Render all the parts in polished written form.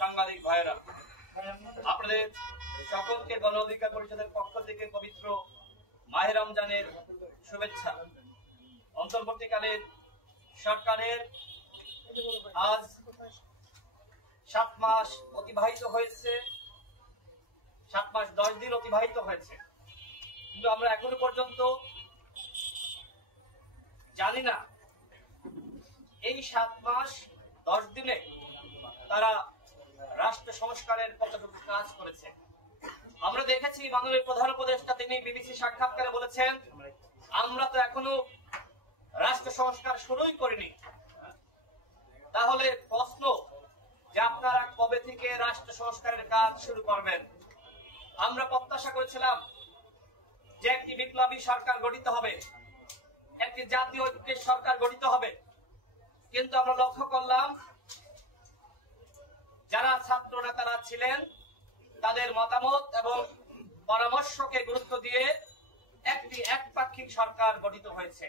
সাংবাদিক ভাইয়েরা, আপনাদের সকলকে গণ অধিকার পরিষদের পক্ষ থেকে পবিত্র মাহে রমজানের শুভেচ্ছা। অন্তর্বর্তীকালীন সরকারের আজ 7 মাস অতিবাহিত হয়েছে, 7 মাস 10 দিন অতিবাহিত হয়েছে, কিন্তু আমরা এখনো পর্যন্ত জানি না এই 7 মাস 10 দিনে তারা রাষ্ট্র সংস্কারের কতটুকু কাজ করেছে। আমরা দেখেছি মাননীয় প্রধান উপদেষ্টা তিনি বিবিসি সাক্ষাৎকারে বলেছেন, আমরা তো এখনো রাষ্ট্র সংস্কার শুরুই করিনি। তাহলে প্রশ্ন যে আপনারা কবে থেকে রাষ্ট্র সংস্কারের কাজ শুরু করবেন? আমরা প্রত্যাশা করেছিলাম যে একটি বিপ্লবী সরকার গঠিত হবে, একটি জাতীয় ঐক্যের সরকার গঠিত হবে, কিন্তু আমরা লক্ষ্য করলাম যারা ছাত্র নেতারা ছিলেন তাদের মতামত এবং পরামর্শকে গুরুত্ব দিয়ে একটি একপাক্ষিক সরকার গঠিত হয়েছে।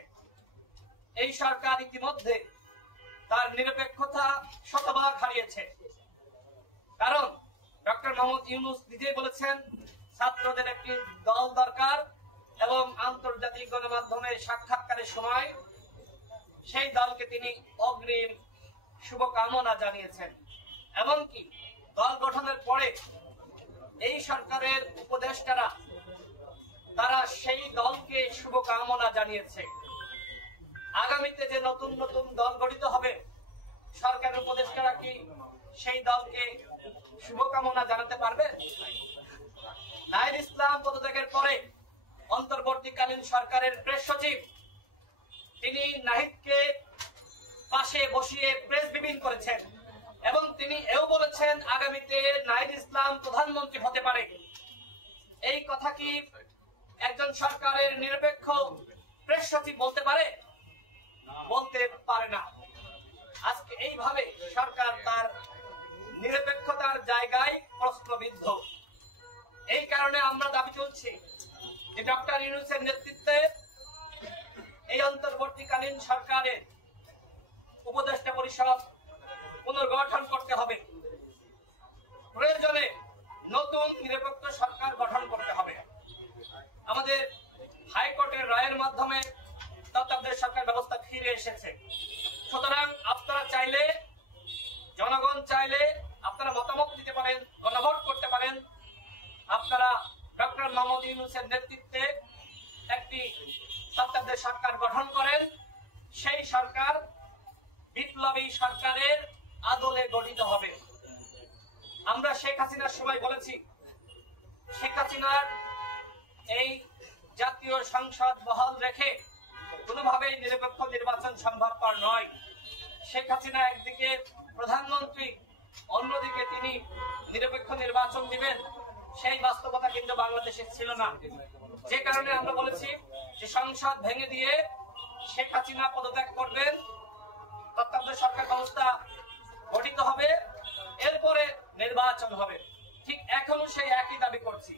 এই সরকার ইতিমধ্যে তার নিরপেক্ষতা শতভাগ হারিয়েছে। কারণ ডক্টর মোহাম্মদ ইউনূস নিজেই বলেছেন ছাত্রদের একটি দল দরকার এবং আন্তর্জাতিক গণমাধ্যমে সাক্ষাৎকারের সময় সেই দলকে তিনি অগ্রিম শুভকামনা জানিয়েছেন। এমনকি দল গঠনের পরে এই সরকারের উপদেষ্টারা তারা সেই দলকে শুভকামনা জানিয়েছে। আগামীতে যে নতুন নতুন দল গঠিত হবে, সরকারের উপদেষ্টারা কি সেই দলকে শুভকামনা জানাতে পারবেন? নাহিদ ইসলাম পদত্যাগের পরে অন্তর্বর্তীকালীন সরকারের প্রেস সচিব তিনি নাহিদকে পাশে বসিয়ে প্রেস ব্রিফিং করেছেন এবং তিনি এও বলেছেন আগামীতে নাহিদ ইসলাম প্রধানমন্ত্রী হতে পারে। এই কথা কি একজন সরকারের নিরপেক্ষ প্রেস সচিব বলতে পারে? বলতে পারে না। আজকে এইভাবে সরকার তার নিরপেক্ষতার জায়গায় প্রশ্নবিদ্ধ। এই কারণে আমরা দাবি তুলছি যে ডক্টর ইউনূসের নেতৃত্বে এই অন্তর্বর্তীকালীন সরকারের উপদেষ্টা পরিষদ পুনর্গঠন করতে হবে। প্রয়োজনে নতুন নিরপেক্ষ সরকার গঠন করতে হবে। আমাদের হাইকোর্টের রায়ের মাধ্যমে তত্ত্বাবধায়ক সরকার ব্যবস্থা ফিরে এসেছে। সুতরাং আপনারা চাইলে, জনগণ চাইলে আপনারা মতামত দিতে পারেন, গণভোট করতে পারেন। আপনারা ডক্টর মোহাম্মদ ইউনূসের নেতৃত্বে একটি তত্ত্বাবধায়ক সরকার গঠন করেন। সেই সরকার বিপ্লবী সরকারের আদলে গঠিত হবে। আমরা শেখ হাসিনার সময় বলেছি, শেখ হাসিনার এই জাতীয় সংসদ বহাল রেখে কোনোভাবেই নিরপেক্ষ নির্বাচন সম্ভবপর নয়। শেখ হাসিনা একদিকে প্রধানমন্ত্রী, অন্যদিকে তিনি নিরপেক্ষ নির্বাচন দিবেন, সেই বাস্তবতা কিন্তু বাংলাদেশে ছিল না। যে কারণে আমরা বলেছি যে সংসদ ভেঙে দিয়ে শেখ হাসিনা পদত্যাগ করবেন, তত্ত্বাবধায়ক সরকার ব্যবস্থা গঠিত হবে, এরপরে নির্বাচন হবে। ঠিক এখনো সেই একই দাবি করছি।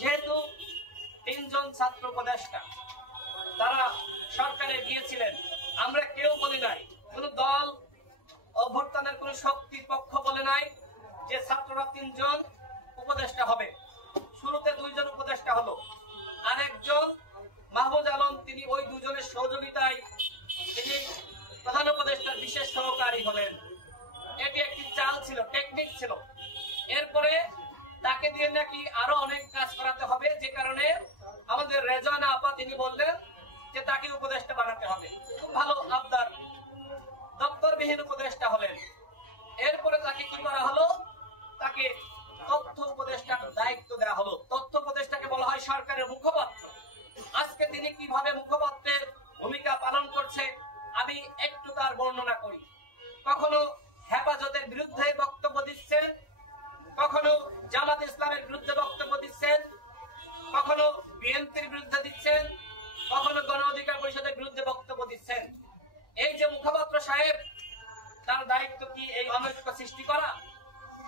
যেহেতু 3 জন ছাত্র উপদেষ্টা তারা সরকারে গিয়েছিলেন, আমরা কেউ বলি নাই, কোন দল অভ্যুত্থানের কোন শক্তির পক্ষ বলে নাই যে ছাত্ররা 3 জন উপদেষ্টা হবে। শুরুতে 2 জন উপদেষ্টা হলো, আরেকজন মাহফুজ আলম তিনি ওই 2 জনের সহযোগিতায় তিনি প্রধান উপদেষ্টার বিশেষ সহকারী হলেন। এটি একটি চাল ছিল, টেকনিক ছিল। এরপরে তাকে দিয়ে নাকি আরো অনেক কাজ করাতে হবে, যে কারণে আমাদের রেজানা আপা তিনি বললেন যে তাকে উপদেষ্টা বানাতে হবে। খুব ভালো আবদার, দপ্তরবিহীন উপদেষ্টা হলেন। এরপরে তাকে কি করা হলো? তাকে তথ্য উপদেষ্টার দায়িত্ব দেওয়া হলো। তথ্য উপদেষ্টাকে বলা হয় সরকারের মুখপাত্র। আজকে তিনি কিভাবে মুখপাত্রের ভূমিকা পালন করছে আমি একটু তার বর্ণনা করি। কখনো হেফাজতের বিরুদ্ধে বক্তব্য দিচ্ছেন, কখনো জামাত ইসলামের বিরুদ্ধে বক্তব্য দিচ্ছেন, কখনো বিএনপির বিরুদ্ধে দিচ্ছেন, কখনো গণ অধিকার পরিষদের বিরুদ্ধে বক্তব্য দিচ্ছেন। কি এই অনৈক্য সৃষ্টি করা?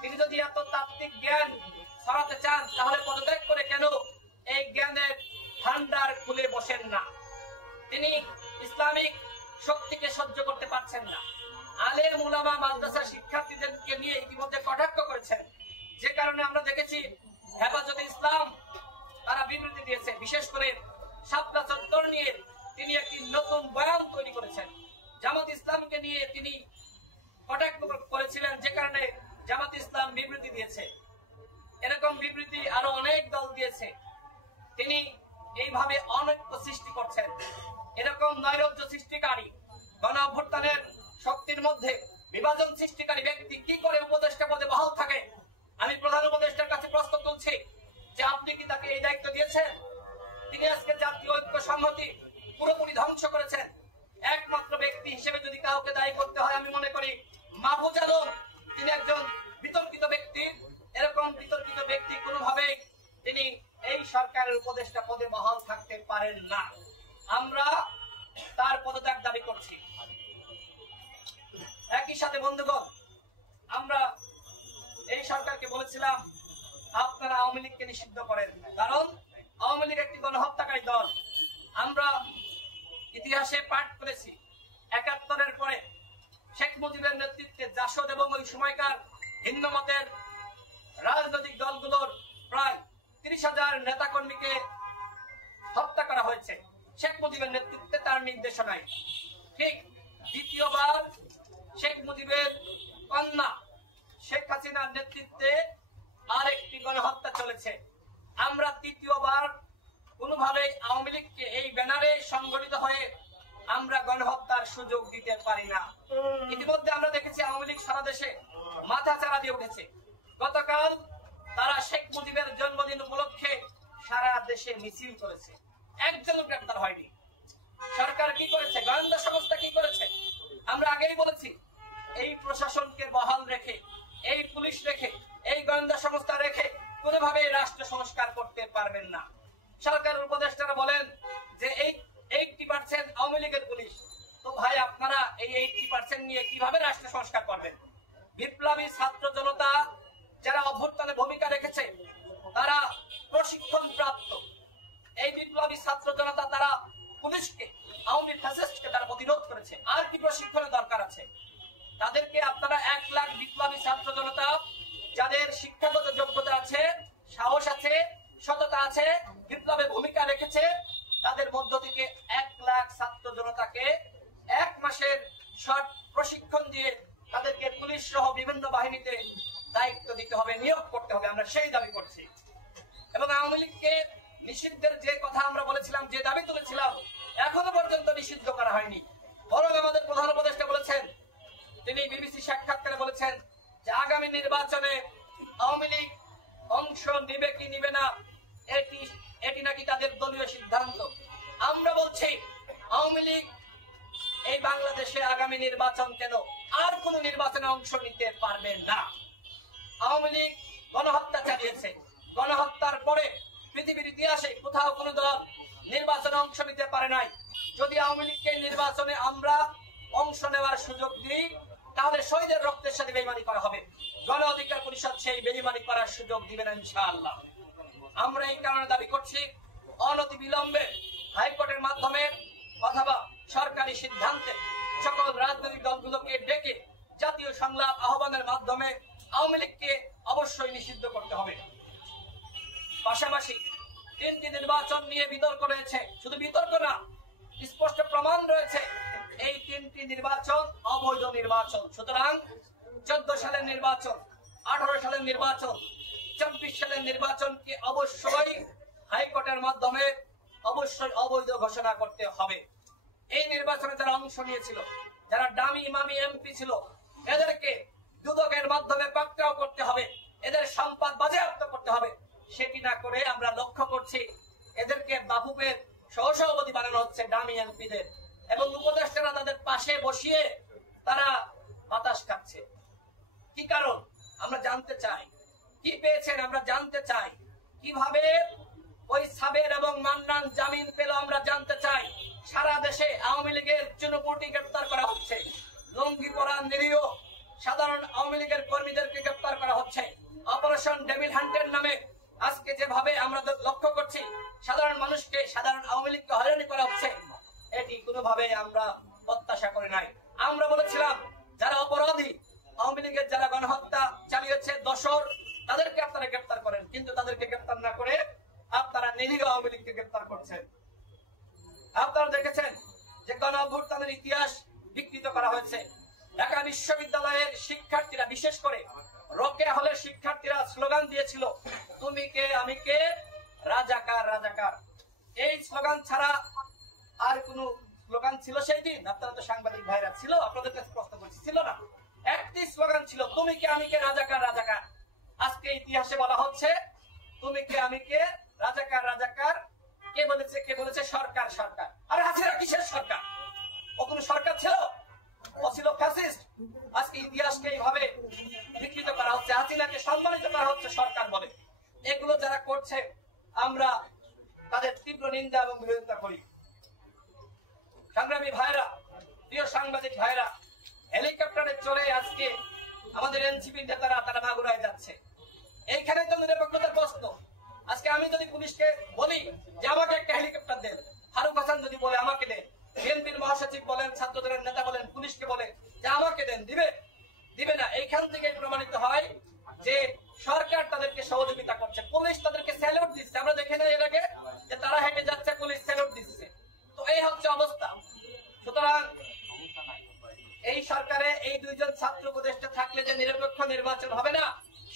তিনি যদি এত তাত্ত্বিক জ্ঞান ছড়াতে চান তাহলে পদত্যাগ করে কেন এই জ্ঞানের ভান্ডার খুলে বসেন না? তিনি ইসলামিক শক্তিকে সহ্য করতে পারছেন না। আলেম উলামা মাদ্রাসা শিক্ষার্থীদেরকে নিয়ে ইতিমধ্যে কটাক্ষ করেছেন, যে কারণে আমরা দেখেছি হেফাজতে ইসলাম তারা বিবৃতি দিয়েছে। বিশেষ করে শাপলা চত্বর নিয়ে তিনি একটি নতুন বয়ান তৈরি করেছেন। জামাত ইসলামকে নিয়ে তিনি কটাক্ষ করেছিলেন, যে কারণে জামাত ইসলাম বিবৃতি দিয়েছে। এরকম বিবৃতি আরো অনেক দল দিয়েছে। তিনি এইভাবে অনৈক্য সৃষ্টি করছেন। এরকম নৈরাজ্য সৃষ্টিকারী, গণ অভ্যুত্থানের শক্তির মধ্যে বিভাজন সৃষ্টিকারী ব্যক্তি কি করে উপদেষ্টা পদে বহাল থাকে? আমি প্রধান উপদেষ্টার কাছে প্রশ্ন তুলছি যে আপনি কি তাকে এই দায়িত্ব দিয়েছেন? তিনি আজকে জাতীয় ঐক্য সংহতি পুরোপুরি ধ্বংস করেছেন। একমাত্র ব্যক্তি হিসেবে যদি কাউকে দায়ী করতে হয়, আমি মনে করি মাহফুজ আলম তিনি একজন বিতর্কিত ব্যক্তি। এরকম বিতর্কিত ব্যক্তি কোনোভাবেই তিনি এই সরকারের উপদেষ্টা পদে বহাল থাকতে পারেন না। আমরা তার পদত্যাগ দাবি করছি। একই সাথে বন্ধুগণ, আমরা এই সরকারকে বলেছিলাম আপনারা আওয়ামী লীগকে নিষিদ্ধ করেন, কারণ আওয়ামী লীগ একটি গণহত্যাকারী দল। আমরা ইতিহাসে পাঠ করেছি ৭১-এর পরে শেখ মুজিবের নেতৃত্বে জাসদ এবং ওই সময়কার ভিন্ন মতের রাজনৈতিক দলগুলোর প্রায় ৩০,০০০ নেতাকর্মীকে হত্যা করা হয়েছে শেখ মুজিবের নেতৃত্বে, তার নির্দেশনায়। ঠিক দ্বিতীয়বার শেখ মুজিবের কন্যা শেখ হাসিনার নেতৃত্বে আরেকটি গণহত্যা চলেছে। আমরা তৃতীয়বার কোনোভাবে আওয়ামী লীগকে এই ব্যানারে সংগঠিত হয়ে আমরা গণহত্যার সুযোগ দিতে পারি না। ইতিমধ্যে আমরা দেখেছি আওয়ামী লীগ সারা দেশে মাথা চারা দিয়ে উঠেছে। গতকাল তারা শেখ মুজিবের জন্মদিন উপলক্ষে সারা দেশে মিছিল করেছে, একজনও গ্রেপ্তার হয়নি। সরকার কি করেছে? গোয়েন্দা সংস্থা কি করেছে? আমরা আগেই বলেছি এই প্রশাসনকে বহাল রেখে, এই পুলিশ রেখে, এই গোয়েন্দা সংস্থা রেখে কোনোভাবে রাষ্ট্র সংস্কার করতে পারবেন না। সরকারের উপদেষ্টারা বলেন যে এই 80% আওয়ামী লীগের পুলিশ। তো ভাই, আপনারা এই 80% নিয়ে কিভাবে রাষ্ট্র সংস্কার করবেন? বিপ্লবী ছাত্র জনতা যারা অভ্যুত্থানে ভূমিকা রেখেছে তারা প্রশিক্ষণ প্রাপ্ত। এই বিপ্লবী ছাত্র জনতা তারা পুলিশকে, আওয়ামী ফ্যাসিস্টকে তারা প্রতিরোধ করেছে। আর কি প্রশিক্ষণের দরকার আছে? তাদেরকে আপনারা 1 লাখ বিপ্লবী ছাত্র জনতা যাদের শিক্ষাগত যোগ্যতা আছে, সাহস আছে, সততা আছে, বিপ্লবে ভূমিকা রেখেছে, তাদের মধ্য থেকে 1 লাখ ছাত্র জনতাকে 1 মাসের শর্ট প্রশিক্ষণ দিয়ে তাদেরকে পুলিশ সহ বিভিন্ন বাহিনীতে দায়িত্ব দিতে হবে, নিয়োগ করতে হবে। আমরা সেই দাবি করছি। এবং আওয়ামী লীগকে নিষিদ্ধের যে কথা আমরা বলেছিলাম, যে দাবি তুলেছিলাম, এখনো পর্যন্ত নিষিদ্ধ করা হয়নি। বরং আমাদের প্রধান উপদেষ্টা বলেছেন, তিনি বিবিসি সাক্ষাৎকারে বলেছেন যে আগামী নির্বাচনে আওয়ামী লীগ অংশ নিবে কি নিবে না এটি নাকি তাদের দলীয় সিদ্ধান্ত। আমরা বলছি আওয়ামী লীগ এই বাংলাদেশে আগামী নির্বাচন কেন, আর কোন নির্বাচনে অংশ নিতে পারবে না। আওয়ামী লীগ গণহত্যা চালিয়েছে। গণহত্যার পরে পৃথিবীর ইতিহাসে কোথাও কোন দল নির্বাচনে অংশ নিতে পারে নাই। যদি আওয়ামী লীগকে নির্বাচনে আমরা অংশ নেওয়ার সুযোগ দিই, তাহলে শহীদের রক্তের সাথে বেইমানি করা হবে। গণ অধিকার পরিষদ সেই বেইমানি করার সুযোগ দিবে না ইনশাআল্লাহ। আমরা এই কারণে দাবি করছি, অনতি বিলম্বে হাইকোর্টের মাধ্যমে অথবা সরকারি সিদ্ধান্তে সকল রাজনৈতিক দলগুলোকে ডেকে জাতীয় সংলাপ আহ্বানের মাধ্যমে আওয়ামী লীগকে অবশ্যই নিষিদ্ধ করতে হবে। পাশাপাশি 3টি নির্বাচন নিয়ে বিতর্ক রয়েছে। শুধু বিতর্ক না, স্পষ্ট প্রমাণ রয়েছে এই 3টি নির্বাচন অবৈধ নির্বাচন। সুতরাং 14 সালের নির্বাচন, 18 সালের নির্বাচন, 24 সালের নির্বাচনকে অবশ্যই হাইকোর্টের মাধ্যমে অবশ্যই অবৈধ ঘোষণা করতে হবে। এই নির্বাচনে যারা অংশ নিয়েছিল, যারা ডামি ইমামি এমপি ছিল, এদেরকে দুদকের মাধ্যমে পাকড়াও করতে হবে, এদের সম্পদ বাজেয়াপ্ত করতে হবে। সেটি না করে আমরা লক্ষ্য করছি এদেরকে বাফুফের সহসভাপতি বানানো হচ্ছে ডামি এমপিদের, এবং উপদেষ্টারা তাদের পাশে বসিয়ে তারা বাতাস খাচ্ছে। কি কারণ আমরা জানতে চাই। কি পেয়েছেন আমরা জানতে চাই। কিভাবে ওই সাবের এবং মান্নান জামিন পেল আমরা জানতে চাই। সারা দেশে আওয়ামী লীগের 94টি গ্রেপ্তার করা হচ্ছে। লঙ্গি পরা নিরীহ সাধারণ আওয়ামী লীগের কর্মীদেরকে গ্রেপ্তার করা হচ্ছে। অপারেশন ডেভিল হান্টের নামে আজকে যেভাবে আমরা লক্ষ্য করছি সাধারণ মানুষকে, সাধারণ আওয়ামী লীগকে হয়রানি করা হচ্ছে, এটি কোনোভাবে আমরা প্রত্যাশা করি নাই। আমরা বলেছিলাম যারা অপরাধী, আওয়ামী লীগের যারা গণহত্যা চালিয়েছে দোষর, তাদেরকে আপনারা গ্রেপ্তার করেন, কিন্তু তাদেরকে গ্রেপ্তার না করে আপনারা নিরীহ আওয়ামী লীগকে গ্রেপ্তার করছেন। আপনারা দেখেছেন যে গণঅভ্যুত্থানের ইতিহাস বিকৃত করা হয়েছে। ঢাকা বিশ্ববিদ্যালয়ের শিক্ষার্থীরা, বিশেষ করে রোকেয়া হলের শিক্ষার্থীরা স্লোগান দিয়েছিল, তুমি কে আমি কে, রাজাকার রাজাকার। এই স্লোগান ছাড়া আর কোন স্লোগান ছিল সেই দিন? আপনারা তো সাংবাদিক ভাইরা, ছিল? আপনাদের কাছে প্রশ্ন করছি, ছিল না? একটি স্লোগান ছিল, তুমি কে আমি কে, রাজাকার রাজাকার। আজকে ইতিহাসে বলা হচ্ছে তুমি কে আমি কে, রাজাকার রাজাকার। কে বলেছে? কে বলেছে? সরকার সরকার। আরে হাসিনা কিসের সরকার? ও কোন সরকার ছিল? ও ছিল ফ্যাসিস্ট। আজকে ইতিহাসকে এইভাবে বিকৃত করা হচ্ছে, হাসিনাকে সম্মানিত করা হচ্ছে সরকার বলে। এগুলো যারা করছে আমরা তাদের তীব্র নিন্দা এবং বিরোধিতা করি। সংগ্রামী ভাইরা, প্রিয় সাংবাদিক ভাইরা, হেলিকপ্টারে চড়ে আজকে আমাদের এনসিপি নেতারা তারা মাগুরায় যাচ্ছে। এইখানে তো নিরপেক্ষতার প্রশ্ন। আজকে আমি যদি পুলিশকে বলি যে আমাকে একটা হেলিকপ্টার দেন, ফারুক হাসান যদি বলে আমাকে দেন, বিএনপির মহাসচিব বলেন, ছাত্রদের নেতা বলেন, পুলিশকে বলে যে আমাকে দেন, দিবে? দিবে না। এইখান থেকে প্রমাণিত হয় যে সরকার তাদেরকে সহযোগিতা করছে, পুলিশ তাদেরকে স্যালুট দিচ্ছে। আমরা দেখে নেই এর আগে যে তারা হেঁটে যাচ্ছে, পুলিশ স্যালুট দিচ্ছে। তো এই হচ্ছে অবস্থা। সুতরাং এই সরকারে এই দুইজন ছাত্র উপদেষ্টা থাকলে যে নিরপেক্ষ নির্বাচন হবে না,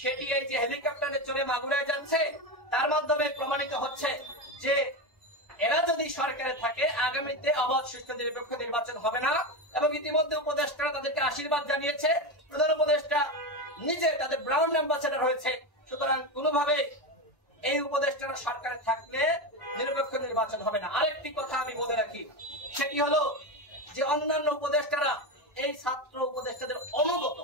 সেটি এই যে হেলিকপ্টারে চড়ে মাগুরায় যাচ্ছে তার মাধ্যমে প্রমাণিত হচ্ছে যে এরা যদি সরকারে থাকে আগামীতে অবাধ সুষ্ঠু নিরপেক্ষ নির্বাচন হবে না। এবং ইতিমধ্যে উপদেষ্টারা তাদেরকে আশীর্বাদ জানিয়েছে, প্রধান উপদেষ্টা নিজে তাদের ব্রাউন অ্যাম্বাসেডর হয়েছে। সুতরাং কোনোভাবে এই উপদেষ্টারা সরকারে থাকলে নিরপেক্ষ নির্বাচন হবে না। আরেকটি কথা আমি বলে রাখি, সেটি হলো যে অন্যান্য উপদেষ্টারা এই ছাত্র উপদেষ্টাদের অনুগত।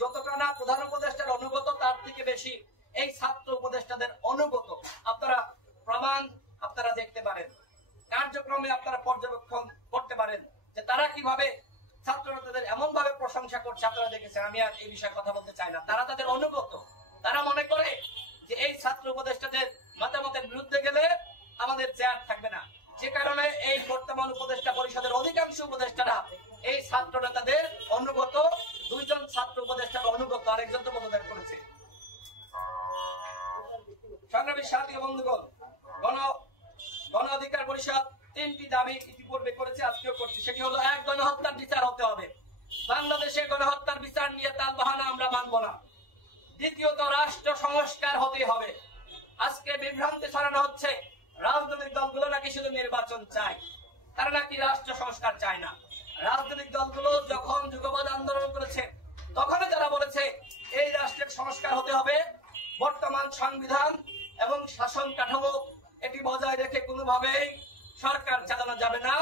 যতটা না প্রধান উপদেষ্টার অনুগত, তার থেকে বেশি এই ছাত্র উপদেষ্টাদের অনুগত। আপনারা প্রমাণ আপনারা দেখতে পারেন, কার্যক্রমে আপনারা পর্যবেক্ষণ করতে পারেন যে তারা কিভাবে ছাত্ররা তাদের এমন ভাবে প্রশংসা করছে। আপনারা দেখেছেন, আমি আর এই বিষয়ে কথা বলতে চাই না। তারা তাদের অনুগত। তারা মনে করে যে এই ছাত্র উপদেষ্টাদের মতামতের বিরুদ্ধে গেলে আমাদের চেয়ার থাকবে না। যে কারণে এই বর্তমান উপদেষ্টা পরিষদের অধিকাংশ উপদেষ্টারা এই ছাত্র নেতাদের অনুগত। দুইজন ছাত্র উপদেষ্টার অনুগত, আরেকজন তো পদত্যাগ করেছে। সংগ্রামী সাথী বন্ধুগণ, গণ অধিকার পরিষদ তিনটি দাবি ইতিপূর্বে করেছে, আজকেও করছে। সেটি হলো, এক, গণহত্যার বিচার হতে হবে। বাংলাদেশে গণহত্যার বিচার নিয়ে তাল বাহানা আমরা মানব না। দ্বিতীয়ত, রাষ্ট্র সংস্কার হতে হবে। আজকে বিভ্রান্তি ছড়ানো হচ্ছে রাজনৈতিক দলগুলো নাকি শুধু নির্বাচন চায়, তারা নাকি রাষ্ট্র সংস্কার চায় না। রাজনৈতিক দলগুলো যখন যুগপৎ আন্দোলন করেছে তখনই তারা বলেছে এই রাষ্ট্রের সংস্কার হতে হবে। বর্তমান সংবিধান এবং শাসন কাঠামো এটি বজায় রেখে কোনোভাবেই সরকার চালানো যাবে না।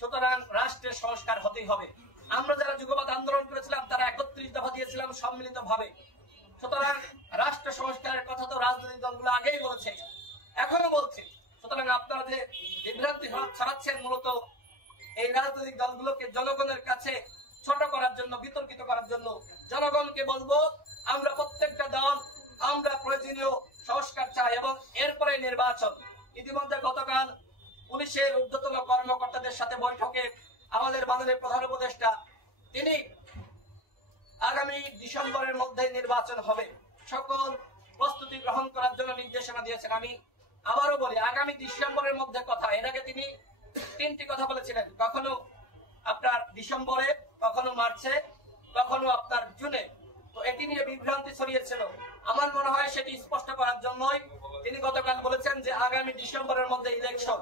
সুতরাং রাষ্ট্রের সংস্কার হতেই হবে। আমরা যারা যুগপৎ আন্দোলন করেছিলাম তারা 31 দফা দিয়েছিলাম সম্মিলিত ভাবে। সুতরাং রাষ্ট্র সংস্কারের কথা তো রাজনৈতিক দলগুলো আগেই বলেছে, এখনো বলছে। সুতরাং আপনারা যে বিভ্রান্তি ছড়াচ্ছেন, মূলত এই রাজনৈতিক দলগুলোকে জনগণের কাছে ছোট করার জন্য, বিতর্কিত করার জন্য। জনগণকে বলবো, আমরা প্রত্যেকটা দল আমরা প্রয়োজনীয় সংস্কার চাই এবং এরপরে নির্বাচন। ইতিমধ্যে গতকাল পুলিশের ঊর্ধ্বতন কর্মকর্তাদের সাথে বৈঠকে আমাদের মাননীয় প্রধান উপদেষ্টা তিনি আগামী ডিসেম্বরের মধ্যে নির্বাচন হবে, সকল প্রস্তুতি গ্রহণ করার জন্য নির্দেশনা দিয়েছেন। আমি আবারও বলি, আগামী ডিসেম্বরের মধ্যে কথা। এর আগে তিনি তিনটি কথা বলেছিলেন, কখনো আপনার ডিসেম্বরে, কখনো মার্চে, কখনো আপনার জুনে। তো এটি নিয়ে বিভ্রান্তি ছড়িয়েছিল। আমার মনে হয় সেটি স্পষ্ট করার জন্যই তিনি গতকাল বলেছেন যে আগামী ডিসেম্বরের মধ্যে ইলেকশন।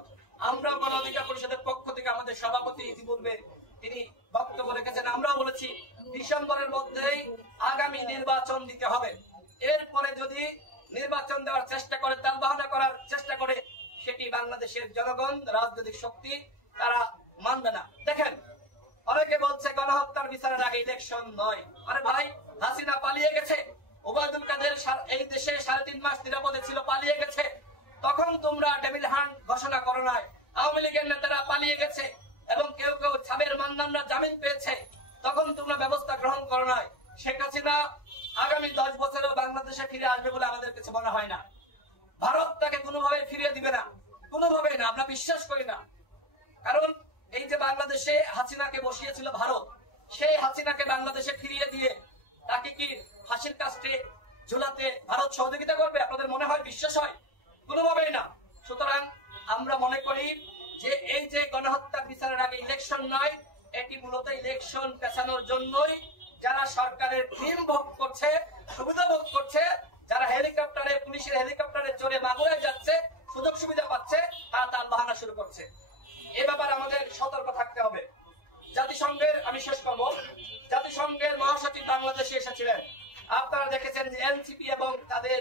আমরা গণ অধিকার পরিষদের পক্ষ থেকে আমাদের সভাপতি ইতিপূর্বে তিনি বক্তব্য রেখেছেন, আমরাও বলেছি ডিসেম্বরের মধ্যেই আগামী নির্বাচন দিতে হবে। এরপরে যদি নির্বাচন দেওয়ার চেষ্টা করে, তালবাহানা করার চেষ্টা করে, সেটি বাংলাদেশের জনগণ, রাজনৈতিক শক্তি তারা মানবে না। দেখেন, অনেকে বলছে গণহত্যার বিচারের আগে ইলেকশন নয়। আরে ভাই, হাসিনা পালিয়ে গেছে, ওবায়দুল কাদের এই দেশে 3.5 মাস নিরাপদে ছিল, পালিয়ে গেছে। তখন তোমরা ডেভিল হান্ট ঘোষণা করো নাই। আওয়ামী লীগের নেতারা পালিয়ে গেছে এবং কেউ কেউ ছাবের মান্নানরা জামিন পেয়েছে, তখন তোমরা ব্যবস্থা গ্রহণ করো নাই। শেখ হাসিনা আগামী 10 বছরেও বাংলাদেশে ফিরে আসবে বলে আমাদের কাছে মনে হয় না। ভারত তাকে কোনোভাবে ফিরিয়ে দিবে না, কোনোভাবেই না, আমরা বিশ্বাস করি না। কারণ এই যে বাংলাদেশে হাসিনাকে বসিয়েছিল ভারত, সেই হাসিনাকে বাংলাদেশে ফিরিয়ে দিয়ে তাকে কি ফাঁসির কাস্টে ঝুলাতে ভারত সহযোগিতা করবে? আপনাদের মনে হয়, বিশ্বাস হয়? কোনোভাবেই না। সুতরাং আমরা মনে করি যে এই যে গণহত্যার বিচারের আগে ইলেকশন নয়, এটি মূলত ইলেকশন পেছানোর জন্যই যারা সরকারের টিম ভোগ করছে, সুবিধা ভোগ করছে, যারা হেলিকপ্টারে, পুলিশের হেলিকপ্টারে চড়ে মাগুরায় যাচ্ছে, সুযোগ সুবিধা পাচ্ছে, তারা তাল বাহানা শুরু করছে। এ ব্যাপারে আমাদের সতর্ক থাকতে হবে। জাতিসংঘের, আমি শেষ করব, জাতিসংঘের মহাসচিব বাংলাদেশে এসেছিলেন। আপনারা দেখেছেন যে এনসিপি এবং তাদের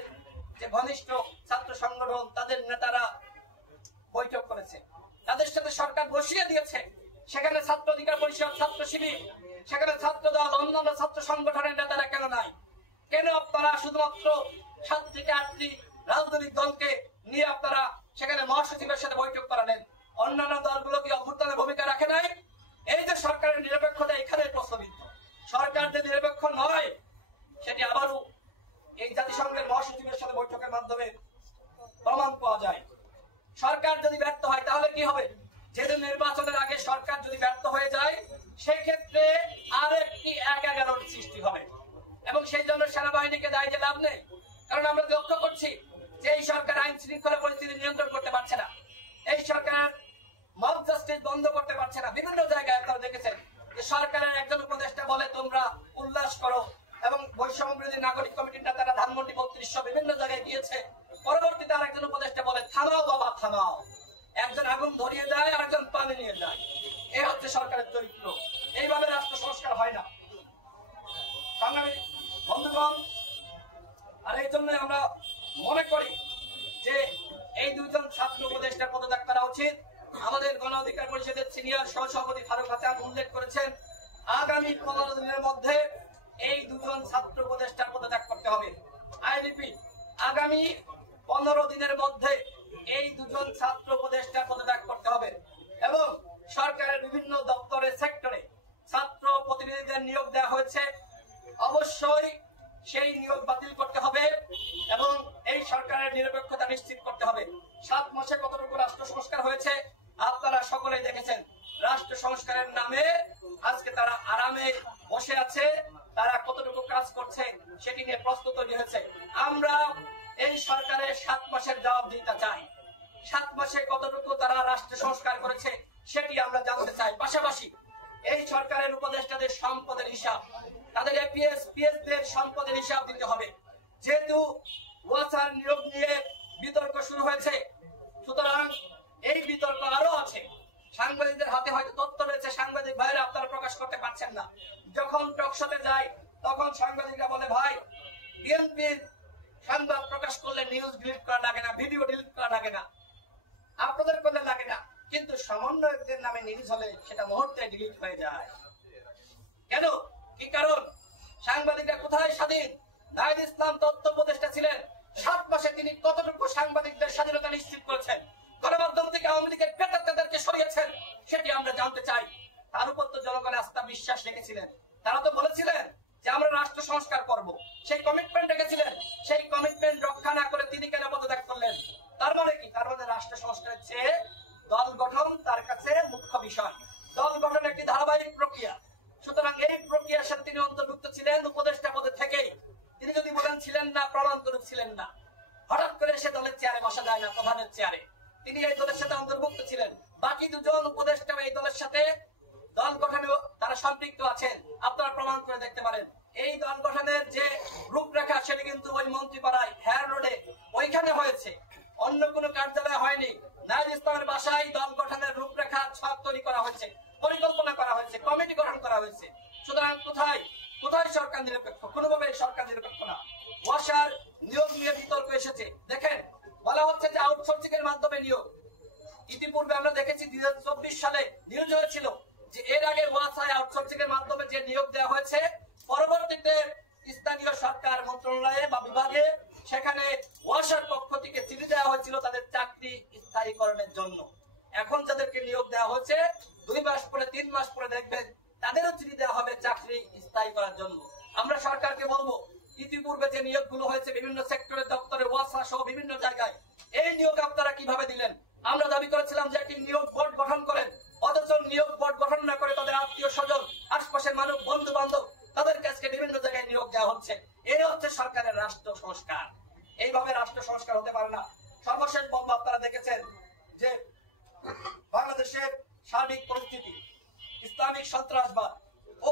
যে ঘনিষ্ঠ ছাত্র সংগঠন, তাদের নেতারা বৈঠক করেছে, তাদের সাথে সরকার বসিয়ে দিয়েছে। সেখানে ছাত্র অধিকার পরিষদ, ছাত্র শিবির, সেখানে ছাত্র দল, অন্যান্য ছাত্র সংগঠনের নেতারা কেন নাই? কেন আপনারা শুধুমাত্র 7 থেকে 8টি রাজনৈতিক দলকে নিয়ে আপনারা সেখানে মহাসচিবের সাথে বৈঠক করালেন? অন্যান্য দলগুলো কি অভ্যুত্থানের ভূমিকা রাখে নাই? এই যে সরকারের নিরপেক্ষতা এখানে প্রশ্নবিদ্ধ। সরকার যে নিরপেক্ষ নয় সেটি আবারও এই জাতিসংঘের মহাসচিবের সাথে বৈঠকের মাধ্যমে প্রমাণ পাওয়া যায়। সরকার যদি ব্যর্থ হয় তাহলে কি হবে? যেদিন নির্বাচনের আগে সরকার যদি ব্যর্থ হয়ে যায়, সেক্ষেত্রে আরেকটি 1-11 সৃষ্টি হবে এবং সেই জন্য সেনাবাহিনীকে দায়ী দিয়ে লাভ নেই। কারণ আমরা লক্ষ্য করছি যে এই সরকার আইন শৃঙ্খলা পরিস্থিতি নিয়ন্ত্রণ করতে পারছে না, এই সরকার মব জাস্টিস বন্ধ করতে পারছে না। বিভিন্ন জায়গায় আপনারা দেখেছেন যে সরকারের একজন উপদেষ্টা বলে তোমরা উল্লাস করো, এবং বৈষম্য বিরোধী নাগরিক কমিটির নেতারা ধানমন্ডি 32 বিভিন্ন জায়গায় গিয়েছে। পরবর্তীতে আরেকজন উপদেষ্টা বলে থামাও বাবা থামাও, একজন আগুন ধরিয়ে দেয় আর একজন পানি নিয়ে যায়। এই হচ্ছে সরকারের চরিত্র। এইভাবে রাষ্ট্র সংস্কার হয় না সংগ্রামী বন্ধুগণ। আর এই জন্য আমরা মনে করি যে এই 2 জন ছাত্র উপদেষ্টা পদত্যাগ করা উচিত। আমাদের গণ অধিকার পরিষদের সিনিয়র সহসভাপতি ফারুক হাসান উল্লেখ করেছেন, আগামী 15 দিনের মধ্যে এই 2 জন ছাত্র উপদেষ্টার পদত্যাগ করতে হবে। আই রিপিট, আগামী 15 দিনের মধ্যে এই 2 জন ছাত্র উপদেষ্টার পদত্যাগ করতে হবে এবং সরকারের বিভিন্ন দপ্তরে, সেক্টরে ছাত্র প্রতিনিধিদের নিয়োগ দেওয়া হয়েছে, অবশ্যই সেই নিয়োগ বাতিল করতে হবে এবং এই সরকারের নিরপেক্ষতা নিশ্চিত করতে হবে। 7 মাসে কতটুকু রাষ্ট্র সংস্কার হয়েছে আপনারা সকলেই দেখেছেন। রাষ্ট্র সংস্কারের নামে আজকে তারা আরামে বসে আছে, তারা কতটুকু কাজ করছে সেটি নিয়ে প্রশ্ন তৈরি হয়েছে। আমরা এই সরকারের 7 মাসের জবাব দিতে চাই। 7 মাসে কতটুকু তারা রাষ্ট্র সংস্কার করেছে সেটি আমরা জানতে চাই। পাশাপাশি এই সরকারের উপদেষ্টাদের সম্পদের হিসাব, তাদের এপিএস পিএসদের সম্পদের হিসাব দিতে হবে। যেহেতু ওয়াসার নিয়োগ নিয়ে বিতর্ক শুরু হয়েছে, সুতরাং এই বিতর্ক আরো আছে। সাংবাদিকদের হাতে হয়তো তথ্য রয়েছে, সাংবাদিক ভাইরা আপনারা প্রকাশ করতে পারছেন না। যখন টকশোতে যায় তখন সাংবাদিকরা বলে, ভাই বিএনপির সংবাদ প্রকাশ করলে নিউজ ডিলিট করা লাগে না, ভিডিও ডিলিট করা লাগে না, আপনাদের করলে লাগে না, কিন্তু সমন্বয়কদের নামে নিউজ হলে সেটা মুহূর্তে ডিলিট হয়ে যায়। কেন? কি কারণ? সাংবাদিকরা কোথায় স্বাধীন? নাহিদ ইসলাম তথ্য উপদেষ্টা ছিলেন, 7 মাসে তিনি কতটুকু সাংবাদিকদের স্বাধীনতা নিশ্চিত করেছেন, গণমাধ্যম থেকে আওয়ামী লীগের প্রেতাত্মাদেরকে সরিয়েছেন, সেটি আমরা জানতে চাই। তার উপর তো জনগণের আস্থা বিশ্বাস রেখেছিলেন। তারা তো বলেছিলেন যে আমরা রাষ্ট্র সংস্কার করব, সেই কমিটমেন্ট রেখেছিলেন। সেই কমিটমেন্ট রক্ষা না করে তিনি কেন পদত্যাগ করলেন? তার মানে কি? তার মানে রাষ্ট্র সংস্কারের চেয়ে দল গঠন তার কাছে মুখ্য বিষয়। দল গঠন একটি ধারাবাহিক প্রক্রিয়া। সুতরাং এই প্রক্রিয়ার সাথে তিনি অন্তর্ভুক্ত ছিলেন উপদেষ্টা পদে থেকেই। তিনি যদি বলেন ছিলেন না, প্রমাণ করে ছিলেন না। হঠাৎ করে সে দলের চেয়ারে বসা যায় না, প্রধানের চেয়ারে। তিনি এই দলের সাথে অন্তর্ভুক্ত ছিলেন। বাকি 2 জন উপদেষ্টা এই দলের সাথে দল গঠনে তারা সম্পৃক্ত আছেন, আপনারা প্রমাণ করে দেখতে পারেন। এই দল গঠনের যে রূপরেখা সেটি কিন্তু ওই মন্ত্রীপাড়ায় হেয়ার রোডে ওইখানে হয়েছে, অন্য কোনো কার্যালয়ে হয়নি। নাহিদ ইসলামের বাসায় দল গঠনের রূপরেখা ছক তৈরি করা হয়েছে, পরিকল্পনা করা হয়েছে, কমিটি গঠন করা হয়েছে। সুতরাং কোথায় কোথায় সরকার নিরপেক্ষ? কোনোভাবে সরকার নিরপেক্ষ না। ওয়াসার নিয়োগ নিয়ে বিতর্ক এসেছে। দেখেন, বলা হচ্ছে যে আউটসোর্সিং এর মাধ্যমে নিয়োগ। ইতিপূর্বে আমরা দেখেছি 2024 সালে নিউজ হয়েছিল যে এর আগে ওয়াসায় আউটসোর্সিং এর মাধ্যমে যে নিয়োগ দেওয়া হয়েছে, পরবর্তীতে স্থানীয় সরকার মন্ত্রণালয়ে বা বিভাগে সেখানে ওয়াসার পক্ষ থেকে চিঠি দেওয়া হয়েছিল তাদের চাকরি স্থায়ীকরণের জন্য। এখন যাদেরকে নিয়োগ দেওয়া হয়েছে 2 মাস পরে, 3 মাস পরে দেখবেন তাদেরও চিঠি দেওয়া হবে চাকরি স্থায়ী করার জন্য। আমরা বোর্ড গঠন না করে তাদের আত্মীয় স্বজন, আশপাশের মানুষ, বন্ধু বান্ধব, তাদের কাছে বিভিন্ন জায়গায় নিয়োগ দেওয়া হচ্ছে। এই হচ্ছে সরকারের রাষ্ট্র সংস্কার। এইভাবে রাষ্ট্র সংস্কার হতে পারে না। সর্বশেষ বলবো, আপনারা দেখেছেন যে বাংলাদেশের সার্বিক পরিস্থিতি, ইসলামিক সন্ত্রাসবাদ ও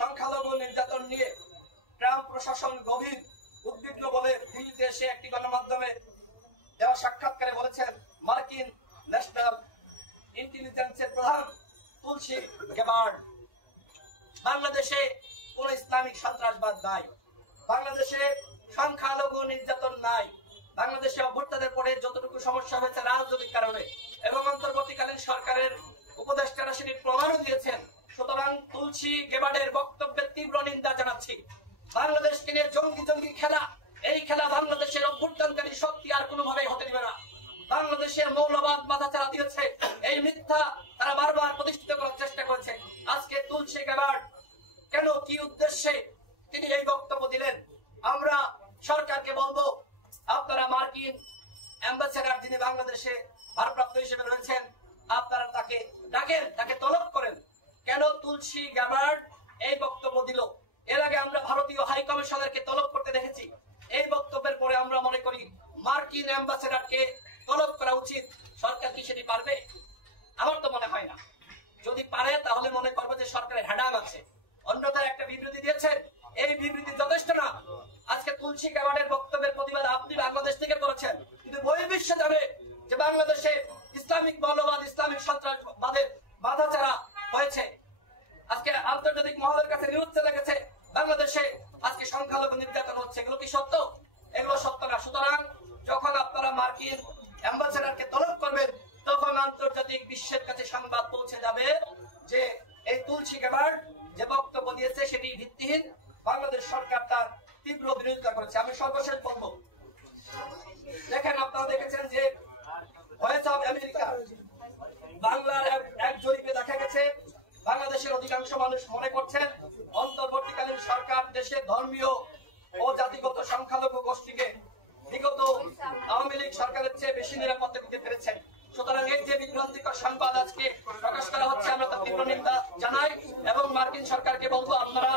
সংখ্যালঘু নির্যাতন নিয়ে ট্রাম্প প্রশাসন গভীর উদ্বিগ্ন বলে দিল্লিতে এসে একটি গণমাধ্যমে দেওয়া সাক্ষাৎকারে বলেছেন মার্কিন ন্যাশনাল ইন্টেলিজেন্সের প্রধান তুলসী গেবার্ড, বাংলাদেশে কোন ইসলামিক সন্ত্রাসবাদ নাই, বাংলাদেশে সংখ্যালঘু নির্যাতন নাই, বাংলাদেশে অভ্যুত্থানের পরে যতটুকু সমস্যা হয়েছে রাজনৈতিক কারণে এবং অন্তর্বর্তীকালীন সরকারের উপদেষ্টারা সেটির প্রমাণও দিয়েছেন। সুতরাং তুলসী গেবার্ডের বক্তব্যের তীব্র নিন্দা জানাচ্ছি। বাংলাদেশকে নিয়ে জঙ্গি খেলা, এই খেলা বাংলাদেশের অভ্যুত্থানকারী শক্তি আর কোনোভাবেই হতে দিবে না। বাংলাদেশের মৌলবাদ মাথাচাড়া দিয়েছে, এই মিথ্যা তারা বারবার প্রতিষ্ঠিত করার চেষ্টা করেছে। আজকে তুলসী গেবার্ড কেন, কি উদ্দেশ্যে তিনি এই বক্তব্য দিলেন? আমরা সরকারকে বলবো, আপনারা মার্কিন অ্যাম্বাসেডর যিনি বাংলাদেশে ভারপ্রাপ্ত হিসেবে রয়েছেন, আপনারা তাকে ডাকেন, তাকে তলব করেন। কেন তুলসী গেবার্ড এই বক্তব্য দিল? এর আগে আমরা ভারতীয় হাই কমিশনারকে তলব করতে দেখেছি। এই বক্তব্যের পরে আমরা মনে করি মার্কিন অ্যাম্বাসেডরকে তলব করা উচিত। সরকার কি সেটি পারবে? আমার তো মনে হয় না। যদি পারে তাহলে মনে করবো যে সরকারের হ্যাডাম আছে। অন্যথায় একটা বিবৃতি দিয়েছেন, এই বিবৃতি যথেষ্ট না। আজকে তুলসী গেবার্ডের বক্তব্যের প্রতিবাদ আপনি বাংলাদেশ থেকে করেছেন, কিন্তু বহির্বিশ্বে যাবে যে বাংলাদেশে ইসলামিক মৌলবাদ, ইসলামিক সন্ত্রাসবাদের বাধাচারা হয়েছে। আজকে আন্তর্জাতিক মহলের কাছে নিউজ চলে গেছে বাংলাদেশে আজকে সংখ্যালঘু নির্যাতন হচ্ছে। এগুলো কি সত্য? এগুলো সত্য না। সুতরাং যখন আপনারা মার্কিন অ্যাম্বাসেডরকে তলব করবেন, তখন আন্তর্জাতিক বিশ্বের কাছে সংবাদ পৌঁছে যাবে যে এই তুলসী গেবার্ড যে বক্তব্য দিয়েছে সেটি ভিত্তিহীন। বাংলাদেশ সরকার তার তীব্র বিরোধিতা করেছে। আমি সর্বশেষ বলবো, দেখেন আপনারা দেখেছেন যে ভয়েস অফ আমেরিকা বাংলার এক জরিপে দেখা গেছে বাংলাদেশের অধিকাংশ মানুষ মনে করছেন অন্তর্বর্তীকালীন সরকার দেশের ধর্মীয় ও জাতিগত সংখ্যালঘু গোষ্ঠীকে বিগত আওয়ামী লীগ সরকারের চেয়ে বেশি নিরাপত্তা দিতে পেরেছেন। সুতরাং এই যে বিভ্রান্তিকর সংবাদ আজকে প্রকাশ করা হচ্ছে, আমরা তার তীব্র নিন্দা জানাই এবং মার্কিন সরকারকে বলবো, আপনারা